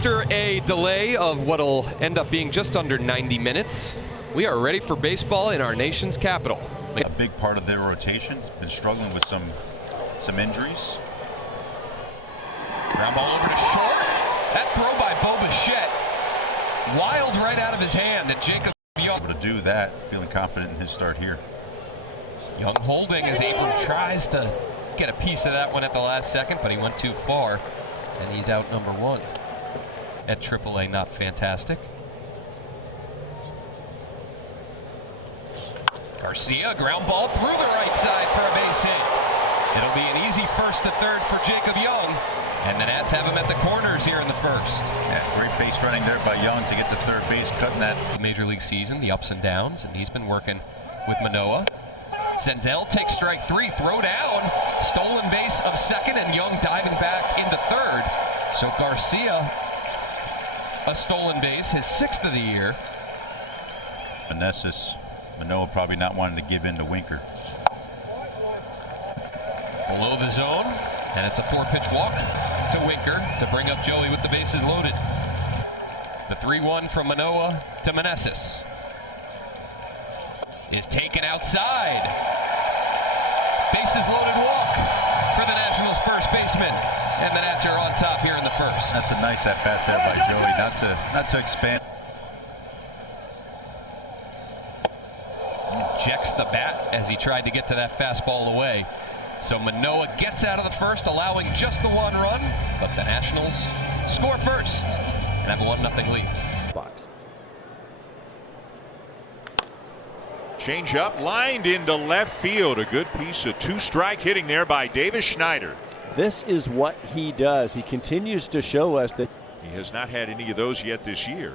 After a delay of what'll end up being just under 90 minutes, we are ready for baseball in our nation's capital. A big part of their rotation, been struggling with some injuries. Ground ball over to short. That throw by Bo Bichette, wild right out of his hand. That Jacob Young Able to do that, feeling confident in his start here. Young holding as Abram tries to get a piece of that one at the last second, but he went too far, and he's out number one. At AAA, not fantastic. Garcia, ground ball through the right side for a base hit. It'll be an easy first to third for Jacob Young, and the Nats have him at the corners here in the first. Yeah, great base running there by Young to get the third base, cutting that. Major League season, the ups and downs, and he's been working with Manoah. Senzel takes strike three, throw down, stolen base of second, and Young diving back into third. So Garcia, a stolen base, his sixth of the year. Manoah probably not wanting to give in to Winker. Below the zone, and it's a four-pitch walk to Winker to bring up Joey with the bases loaded. The 3-1 from Manoah to Meneses is taken outside. Bases loaded walk for the Nationals' first baseman, and the Nats are on top here in the first. That's a nice at-bat there by Joey, not to expand. Ejects the bat as he tried to get to that fastball away. So Manoah gets out of the first, allowing just the one run, but the Nationals score first and have a 1-0 lead. Box. Change up, lined into left field. A good piece of two-strike hitting there by Davis Schneider. This is what he does. He continues to show us that He has not had any of those yet this year.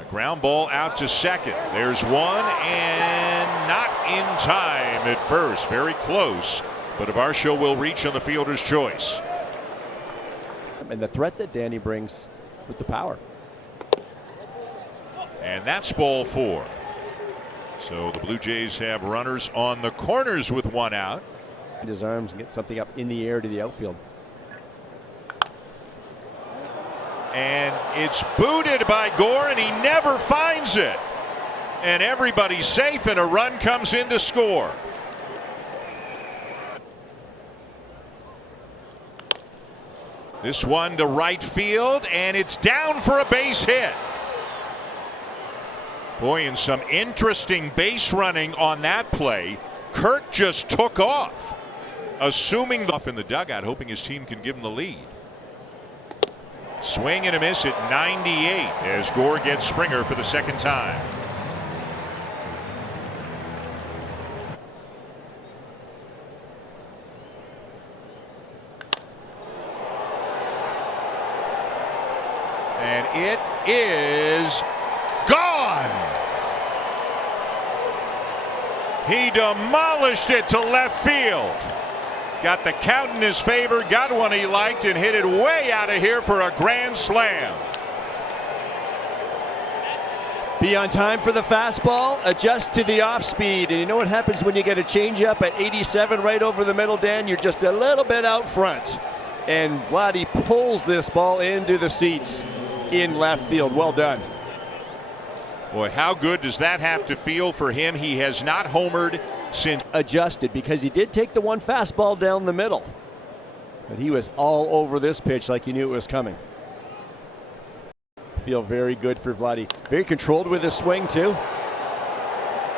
A ground ball out to second. There's one, and not in time at first. Very close, but Varsho will reach on the fielder's choice. and the threat that Danny brings with the power. And that's ball four. So the Blue Jays have runners on the corners with one out. His arms and get something up in the air to the outfield. And it's booted by Gore, and he never finds it. And everybody's safe, and a run comes in to score. This one to right field, and it's down for a base hit. Boy, and some interesting base running on that play. Kirk just took off, assuming off in the dugout, hoping his team can give him the lead. Swing and a miss at 98 as Gore gets Springer for the second time. And it is gone. He demolished it to left field. Got the count in his favor, got one he liked, and hit it way out of here for a grand slam. Be on time for the fastball, adjust to the off speed. And you know what happens when you get a changeup at 87 right over the middle, Dan? You're just a little bit out front. And Vladdy pulls this ball into the seats in left field. Well done. Boy, how good does that have to feel for him? He has not homered since. Adjusted because he did take the one fastball down the middle. But he was all over this pitch like he knew it was coming. Feel very good for Vladdy. Very controlled with his swing, too.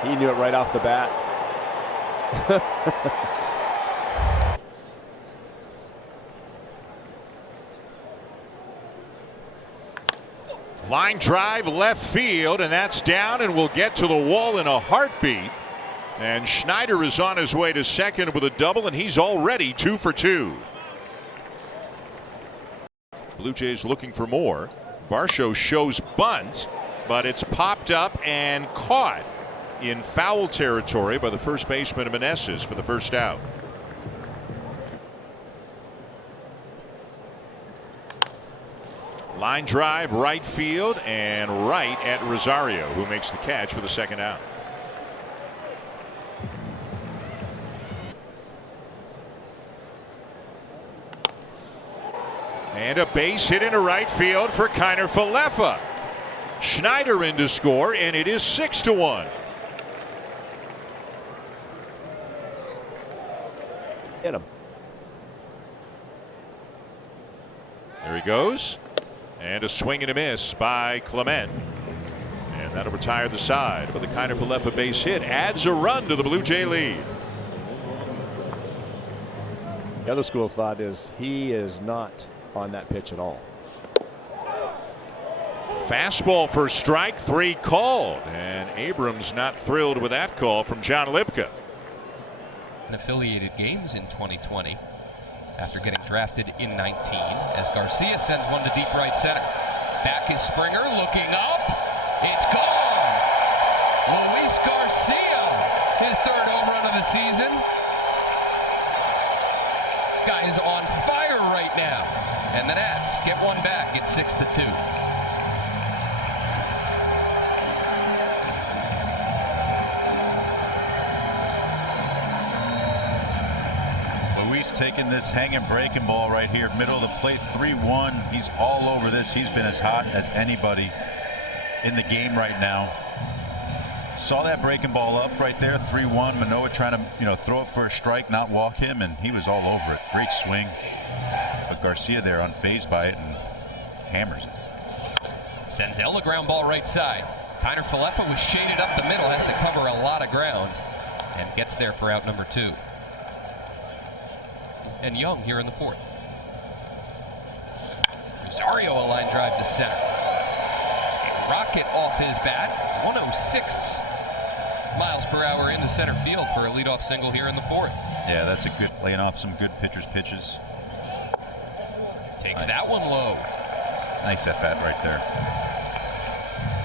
He knew it right off the bat. Line drive left field, and that's down, and will get to the wall in a heartbeat. And Schneider is on his way to second with a double, and he's already 2 for 2. Blue Jays looking for more. Varsho shows bunt, but it's popped up and caught in foul territory by the first baseman Meneses for the first out. Line drive right field and right at Rosario, who makes the catch for the second out. And And a base hit into right field for Kiner Falefa. Schneider in to score, and it is 6-1. Hit him. There he goes. And a swing and a miss by Clement. And that'll retire the side. But the Kiner Falefa base hit adds a run to the Blue Jay lead. The other school of thought is he is not on that pitch at all. Fastball for strike 3 called. And Abrams not thrilled with that call from John Lipka. In affiliated games in 2020 after getting drafted in 19 as Garcia sends one to deep right center. Back is Springer looking up. It's gone. Luis Garcia, his 3rd home run of the season. This guy is on fire right now. And the Nats get one back. It's 6-2. Luis taking this hanging breaking ball right here, middle of the plate, 3-1. He's all over this. He's been as hot as anybody in the game right now. Saw that breaking ball up right there, 3-1. Manoah trying to, throw it for a strike, not walk him, and he was all over it. Great swing. But Garcia there unfazed by it and hammers it. Senzel, a ground ball right side. Kiner Falefa was shaded up the middle, has to cover a lot of ground, and gets there for out number 2. And Young here in the 4th. Rosario a line drive to center. A rocket off his bat. 106 miles per hour into center field for a leadoff single here in the 4th. Yeah, that's a good, laying off some good pitchers' pitches. Takes that one low. Nice at bat right there.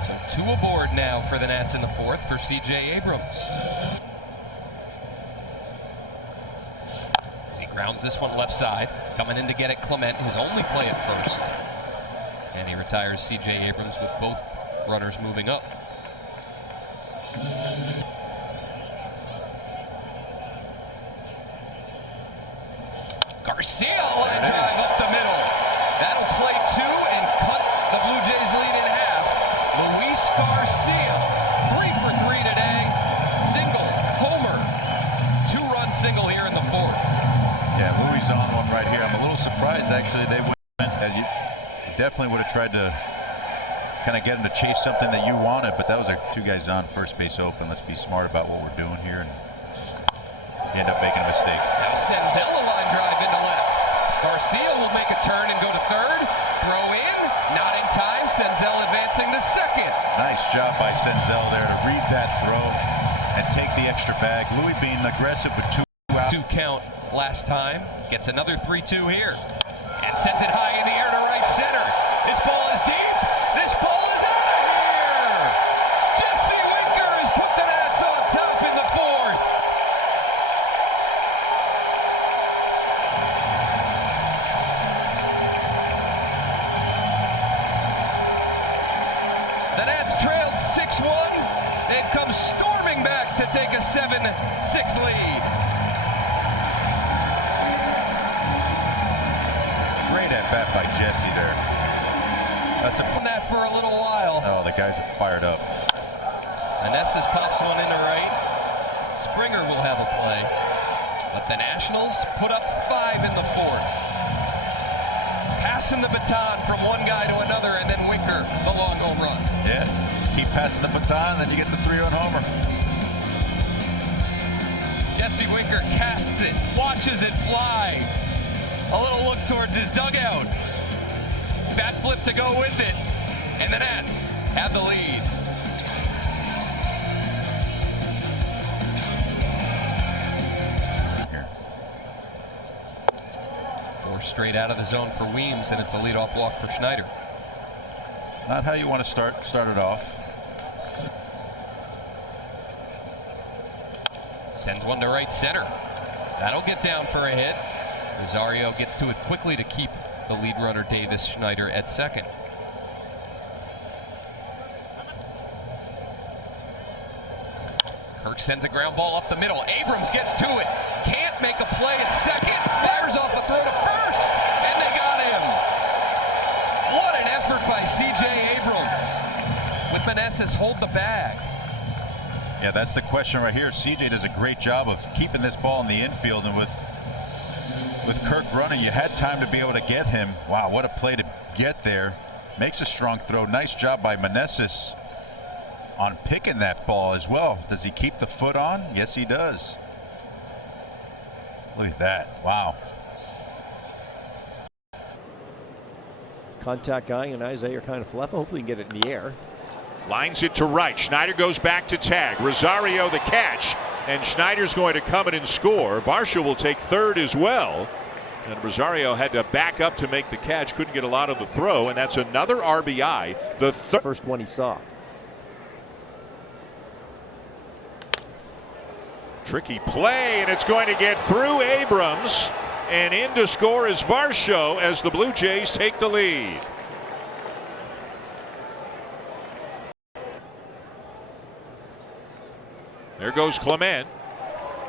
So 2 aboard now for the Nats in the 4th for C.J. Abrams. Grounds this one left side. Coming in to get it, Clement, his only play at first. And he retires C.J. Abrams with both runners moving up. Garcia, line drive up the middle. That'll play 2 and cut the Blue Jays lead in half. Luis Garcia, 3 for 3 today. Single, homer. 2-run single here in the 4th. Yeah, Louis on one right here. I'm a little surprised, actually, they went. You definitely would have tried to kind of get him to chase something that you wanted, but that was 2 guys on, first base open. Let's be smart about what we're doing here and end up making a mistake. Now Senzel a line drive into left. Garcia will make a turn and go to 3rd. Throw in, not in time. Senzel advancing to 2nd. Nice job by Senzel there to read that throw and take the extra bag. Louis being aggressive with 2 out. 2 count last time. Gets another 3-2 here. And sends it high in the air to right center. This ball is deep. This ball is out of here. Jesse Winker has put the Nats on top in the 4th. The Nats trailed 6-1. They've come storming back to take a 7-6 lead. Bat by Jesse there. That's that for a little while. Oh, the guys are fired up. Meneses pops one into right. Springer will have a play. But the Nationals put up 5 in the 4th. Passing the baton from one guy to another, and then Winker, the long home run. Yeah, keep passing the baton, then you get the 3-run homer. Jesse Winker casts it, watches it fly. A little look towards his dugout. Bat flip to go with it. And the Nats have the lead. Here. 4 straight out of the zone for Weems, and it's a leadoff walk for Schneider. Not how you want to start it off. Sends one to right center. That'll get down for a hit. Rosario gets to it quickly to keep the lead runner Davis Schneider at 2nd. Kirk sends a ground ball up the middle. Abrams gets to it. Can't make a play at 2nd. Fires off a throw to 1st. And they got him. effort by C.J. Abrams with Meneses hold the bag. Yeah, that's the question right here. CJ does a great job of keeping this ball in the infield, and with Kirk running, you had time to be able to get him. Wow, what a play to get there. Makes a strong throw. Nice job by Meneses on picking that ball as well. Does he keep the foot on? Yes, he does. Look at that. Wow. Contact guy and Isaiah Kiner-Falefa. Hopefully he can get it in the air. Lines it to right. Schneider goes back to tag. Rosario the catch. And Schneider's going to come in and score. Varsho will take third as well. And Rosario had to back up to make the catch. Couldn't get a lot of the throw. And that's another RBI. The first one he saw. Tricky play, and it's going to get through Abrams. And in to score is Varsho as the Blue Jays take the lead. There goes Clement,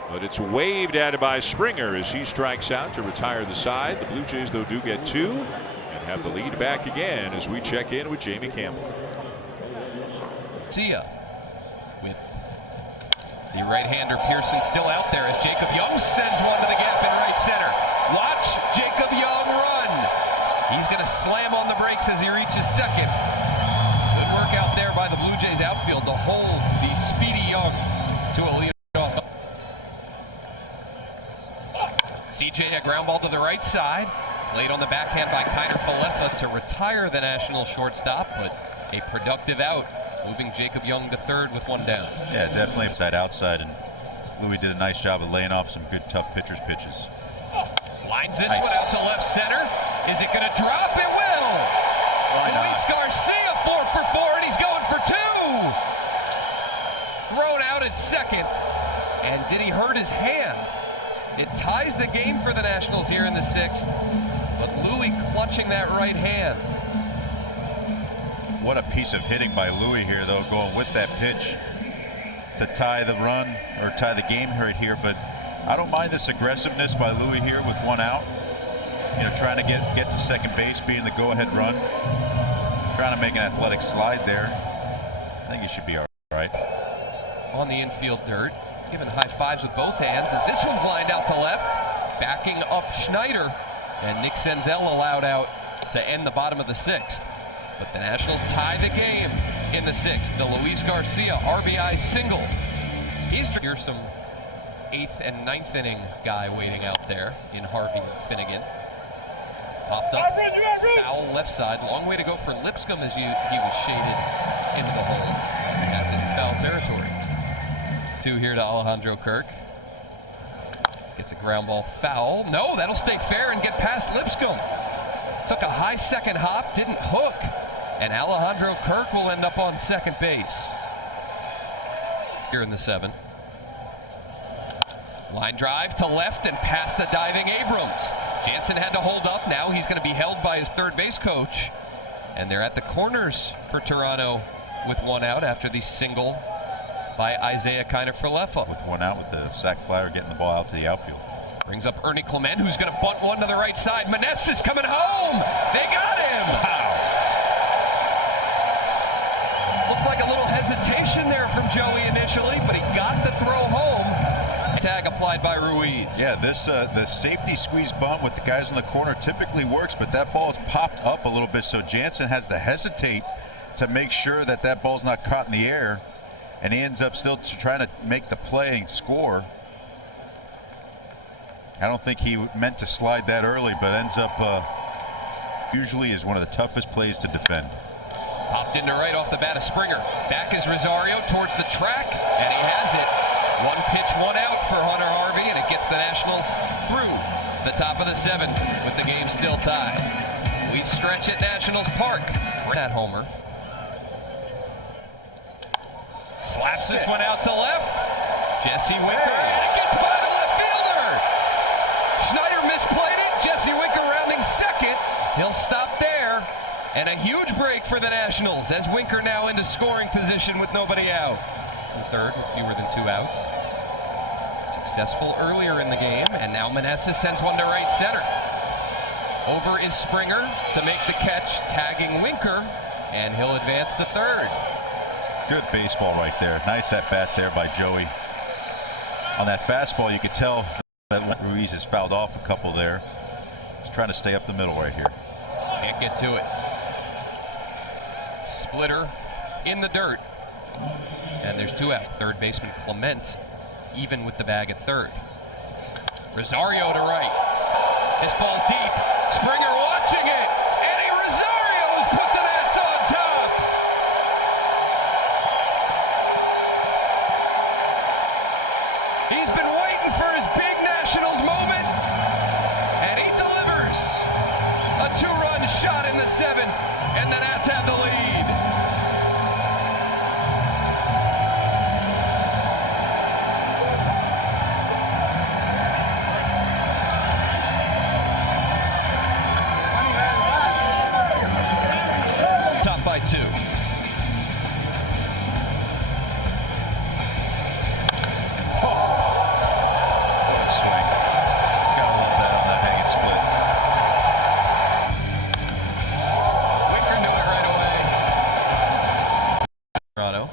but it's waved at by Springer as he strikes out to retire the side. The Blue Jays, though, do get two and have the lead back again as we check in with Jamie Campbell. Sia with the right-hander Pearson still out there as Jacob Young sends one to the gap in right center. Watch Jacob Young run. He's going to slam on the brakes as he reaches second. Good work out there by the Blue Jays outfield to hold the speedy Young to a leadoff. CJ, a ground ball to the right side. Played on the backhand by Kiner-Falefa to retire the National shortstop, but a productive out, moving Jacob Young to third with one down. Yeah, definitely outside, and Louis did a nice job of laying off some good, tough pitchers' pitches. Lines this one out to left center. Is it going to drop? It will. Luis Garcia 4 for 4, and he's going for two. Thrown out at second, and did he hurt his hand? It ties the game for the Nationals here in the sixth, but Louis clutching that right hand. What a piece of hitting by Louis here, though, going with that pitch to tie the run or tie the game right here. But I don't mind this aggressiveness by Louis here with one out. You know, trying to get to second base, being the go-ahead run, trying to make an athletic slide there. I think he should be all right. On the infield dirt, giving high fives with both hands as this one's lined out to left, backing up Schneider, and Nick Senzel allowed out to end the bottom of the sixth. But the Nationals tie the game in the sixth. The Luis Garcia RBI single. Here's some 8th and 9th inning guy waiting out there in Harvey Finnegan. Popped up, foul left side. Long way to go for Lipscomb as he was shaded into the hole. That's in foul territory. 2 here to Alejandro Kirk. Gets a ground ball foul. No, that'll stay fair and get past Lipscomb. Took a high second hop, didn't hook. And Alejandro Kirk will end up on second base. Here in the 7th. Line drive to left and past a diving Abrams. Jansen had to hold up. Now he's going to be held by his third base coach. And they're at the corners for Toronto with one out after the single by Isaiah Kiner-Falefa. With one out with the sac flyer getting the ball out to the outfield. Brings up Ernie Clement, who's going to bunt one to the right side. Meneses coming home. They got him. Wow. Looked like a little hesitation there from Joey initially, but he got the throw home. Tag applied by Ruiz. Yeah, this the safety squeeze bunt with the guys in the corner typically works, but that ball is popped up a little bit, so Jansen has to hesitate to make sure that that ball's not caught in the air, and he ends up still trying to make the play and score. I don't think he meant to slide that early, but ends up usually is one of the toughest plays to defend. Popped into right off the bat of Springer. Back is Rosario towards the track, and he has it. One pitch, one out for Hunter Harvey, and it gets the Nationals through the top of the 7th with the game still tied. We stretch at Nationals Park. That homer. Slaps this one out to left. Jesse Winker, and it gets by the left fielder. Schneider misplayed it. Jesse Winker rounding second. He'll stop there. And a huge break for the Nationals as Winker now into scoring position with nobody out. From third with fewer than 2 outs. Successful earlier in the game, and now Meneses sends one to right center. Over is Springer to make the catch, tagging Winker, and he'll advance to third. Good baseball right there. Nice at bat there by Joey. On that fastball, you could tell that Ruiz has fouled off a couple there. He's trying to stay up the middle right here. Can't get to it. Splitter in the dirt. And there's two outs. Third baseman Clement even with the bag at third. Rosario to right. This ball's deep. Springer watching it. Eddie Rosario has put the Nats on top. He's been waiting for his big Nationals moment, and he delivers. A two-run shot in the seventh, and the Nats have the lead. Top by two. What a swing. Gotta love that on that hanging split. Winker knew it right away. Toronto.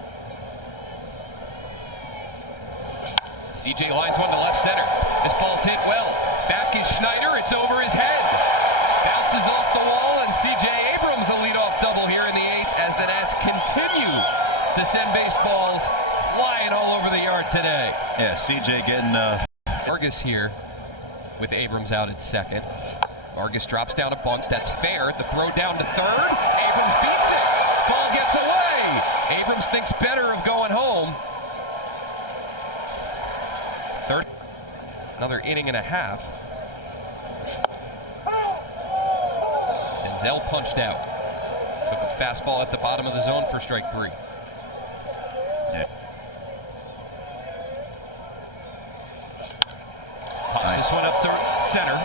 CJ lines one to left center. This ball's hit well. Back is Schneider. It's over his head. Bounces off the wall, and CJ Abrams will lead off double here in the eighth as the Nats continue to send baseballs flying all over the yard today. Yeah, CJ getting Vargas here with Abrams out at second. Vargas drops down a bunt. That's fair. The throw down to third. Abrams beats it. Ball gets away. Abrams thinks better of going home. Third. Another inning and a half. Senzel punched out. Took a fastball at the bottom of the zone for strike three. Pops this one up to center.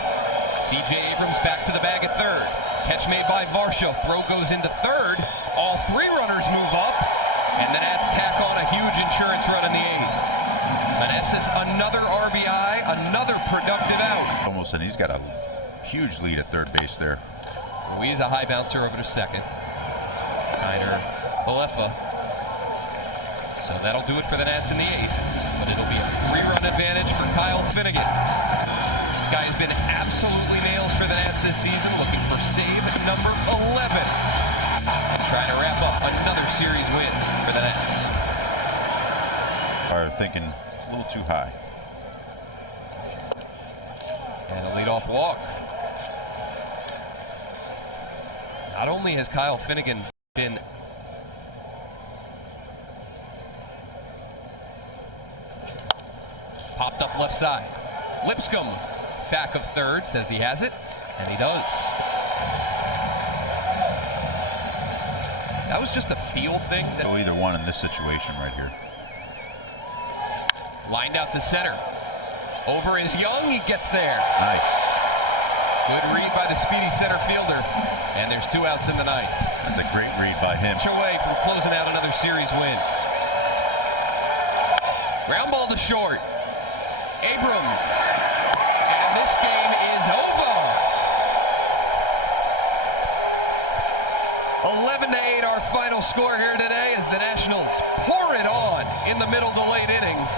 CJ Abrams back to the bag at third. Catch made by Varsho. Throw goes into third. All three runners move up, and the Nats tack on a huge insurance run in the eighth. Meneses another RBI, another productive out. almost, and he's got a huge lead at third base there. Ruiz a high bouncer over to second. Kiner, Falefa. So that'll do it for the Nats in the eighth, but it'll be a three-run advantage for Kyle Finnegan. This guy has been absolutely nails for the Nats this season, looking for save number 11. And trying to wrap up another series win for the Nats. Are thinking a little too high. And a leadoff walk. Not only has Kyle Finnegan been popped up left side. Lipscomb back of third, says he has it, and he does. That was just a feel thing. No, either one in this situation right here. Lined out to center. Over is Young, he gets there. Nice. Good read by the speedy center fielder, and there's two outs in the ninth. That's a great read by him. Away from closing out another series win. Ground ball to short. Abrams. And this game is over. 11-8 our final score here today as the Nationals pour it on in the middle to late innings.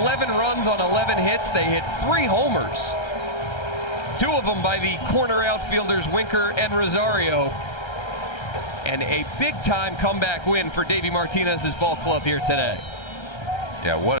11 runs on 11 hits. They hit 3 homers. 2 of them by the corner outfielders Winker and Rosario. And a big-time comeback win for Davey Martinez's ball club here today. Yeah, what